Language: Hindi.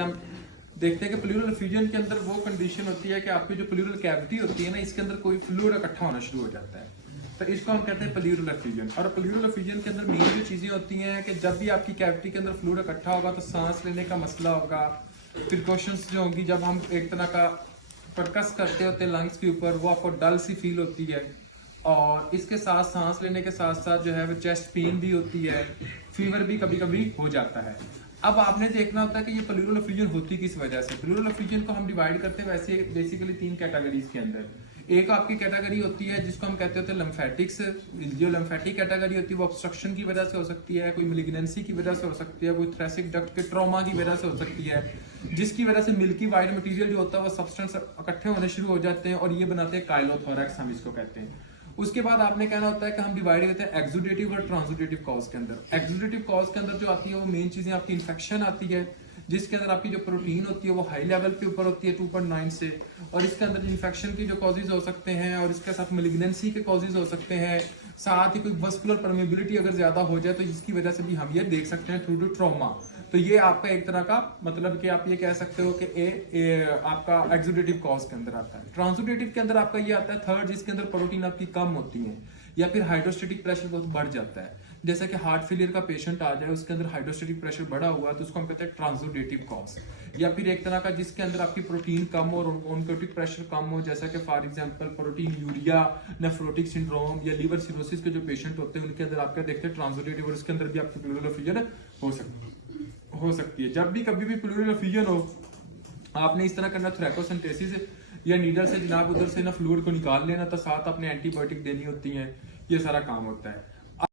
हम देखते हैं कि प्लूरल एफ्यूजन के अंदर वो कंडीशन होती है कि आपकी जो प्लूरल कैविटी होती है ना, इसके अंदर कोई फ्लूइड इकट्ठा होना शुरू हो जाता है, तो इसको हम कहते हैं प्लूरल एफ्यूजन। और प्लूरल एफ्यूजन के अंदर मेन जो चीजें होती हैं कि जब भी आपकी कैविटी के अंदर फ्लूइड इकट्ठा होगा तो सांस लेने का मसला होगा, प्रिकॉशंस जो होंगी जब हम एक तरह का परकस करते होते हैं लंग्स के ऊपर, वो आपको डल सी फील होती है, और इसके साथ सांस लेने के साथ साथ जो है वो चेस्ट पेन भी होती है, फीवर भी कभी कभी हो जाता है। अब आपने देखना होता है कि ये प्लूरल एफ्यूजन होती किस वजह से। प्लूरल एफ्यूजन को हम डिवाइड करते हैं वैसे बेसिकली 3 कैटेगरीज के अंदर। एक आपकी कैटेगरी होती है जिसको हम कहते होते हैं लिम्फेटिक्स। जो लिम्फेटिक कैटेगरी होती है वो ऑब्स्ट्रक्शन की वजह से हो सकती है, कोई मैलिग्नेंसी की वजह से हो सकती है, कोई थ्रेसिक डक्ट के ट्रॉमा की वजह से हो सकती है, जिसकी वजह से मिल्की वाइट मटेरियल जो होता है वो सब्सटेंस इकट्ठे होने शुरू हो जाते हैं और ये बनाते हैं काइलोथोरैक्स, हम इसको कहते हैं। उसके बाद आपने कहना होता है कि हम डिवाइड करते हैं एक्सुडेटिव और ट्रांसुडेटिव कॉज के अंदर। एक्सुडेटिव कॉज के अंदर जो आती है वो मेन चीजें आपकी इन्फेक्शन आती है, जिसके अंदर आपकी जो प्रोटीन होती है वो हाई लेवल के ऊपर होती है 2.9 से, और इसके अंदर इन्फेक्शन की जो कॉजेज हो सकते हैं और इसके साथ मैलिग्नेंसी के कॉजेज हो सकते हैं, साथ ही कोई वस्कुलर परमेबिलिटी अगर ज्यादा हो जाए तो जिसकी वजह से भी हम ये देख सकते हैं थ्रू टू ट्रॉमा। तो ये आपका एक तरह का मतलब कि आप ये कह सकते हो कि आपका एक्सुडेटिव कॉज के अंदर आता है। ट्रांसुडेटिव के अंदर आपका ये आता है थर्ड, जिसके अंदर प्रोटीन आपकी कम होती है या फिर हाइड्रोस्टेटिक प्रेशर बहुत बढ़ जाता है। जैसे कि हार्ट फेलियर का पेशेंट आ जाए, उसके अंदर हाइड्रोस्टेटिक प्रेशर बढ़ा हुआ है तो उसको हम कहते हैं ट्रांसुडेटिव कॉज। या फिर एक तरह का जिसके अंदर आपकी प्रोटीन कम हो और ऑनकोटिक प्रेशर कम हो, जैसा कि for example protein urea, nephrotic syndrome या लिवर सिरोसिस के जो पेशेंट होते हैं उनके अंदर आपका देखते हैं ट्रांसुडेटिव, और इसके अंदर भी आपकी प्लूरल एफ्यूजन हो सकती है। जब भी कभी भी प्लूरल एफ्यूजन हो, आपने इस तरह करना थ्रैकोसेंटेसिस या नीडल से जनाब उधर से ना फ्लूइड को निकाल लेना, तो साथ अपने एंटीबायोटिक देनी होती है, ये सारा काम होता है।